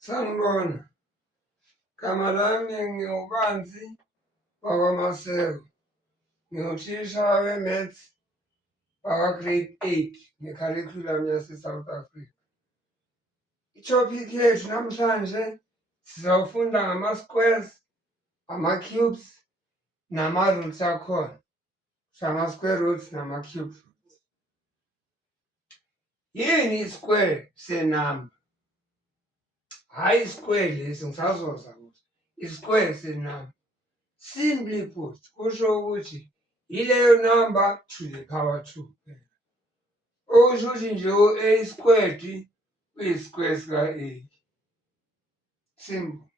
Sanibona, gama lami ngiwubanzi wakwaMaseko. Ngiwuthisha we-Maths wakwa-Grade 8 ngekharikhulamu yase-South Africa. Ithopikhi yethu namhlanje sizawufunda ngama-squares, ama-cubes, nama-roots akhona. Ama-square roots nama-cube roots. Yini i-square senamba? Hhayi i-square lesi ngisazoza kuso. I-square senamba. Simply put, kusho ukuthi yileyo number to the power 2 kuphela. Okusho ukuthi nje u-a squared uyi-square sika-a. Simple.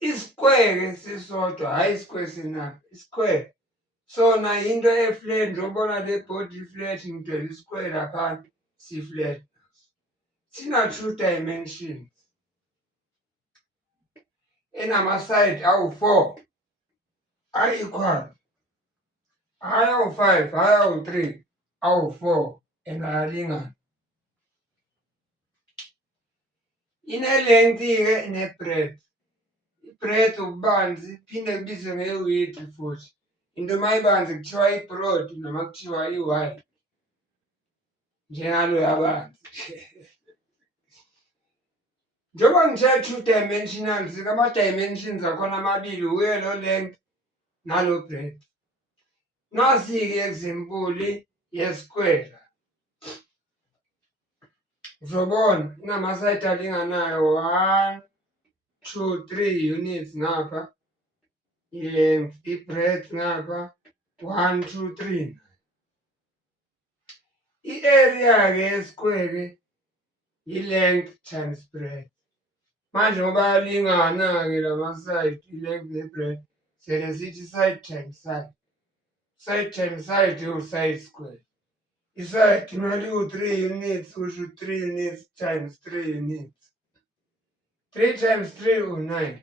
Isquare-ke sisodwa, hhayi isquare senamba. Isquare sona yinto e-flat njengobona le bhodi i-flat ngidweba isquare laphana si-flat. Sina-2 dimensions enama-side awu-4 a-equal. Hhayi awu-5, hhayi awu-3, awu-4 and ayalingana. Ine-length-ke ne-breadth. I-breadth ububanzi phinde kubizwe nge-width futhi. Into mayibanzi kuthiwa i-broad noma kuthiwa i-wide. Njengaloya banzi. Njengoba ngithe 2 dimensional, ama-dimensions akhona amabili uye lo length nalo breadth. Nasi-ke example ye-square. Uzobona inamasayidi alinganayo 1, 2, 3 units ngapha. I-length, i-breadth ngapha 1, 2, 3. I-area-ke ye-square-ke i-length times breadth. Manje ngoba ayalingana-ke lama-side, i-length ne-breadth, sele sithi side times side. Side times side u-side square. I-side uma liwu-3 units kusho 3 units times 3 units. 3 times 3 u-9.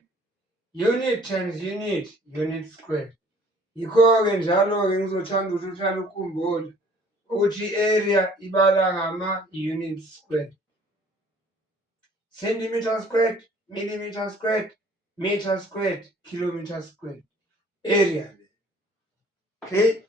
Unit times unit, unit square. Yikho-ke njalo-ke ngizothanda ukuthi uhlale ukhumbula ukuthi i-area ibala ngama-unit square. Centimeter squared, millimeter squared, meter squared, kilometer squared. Area. Okay?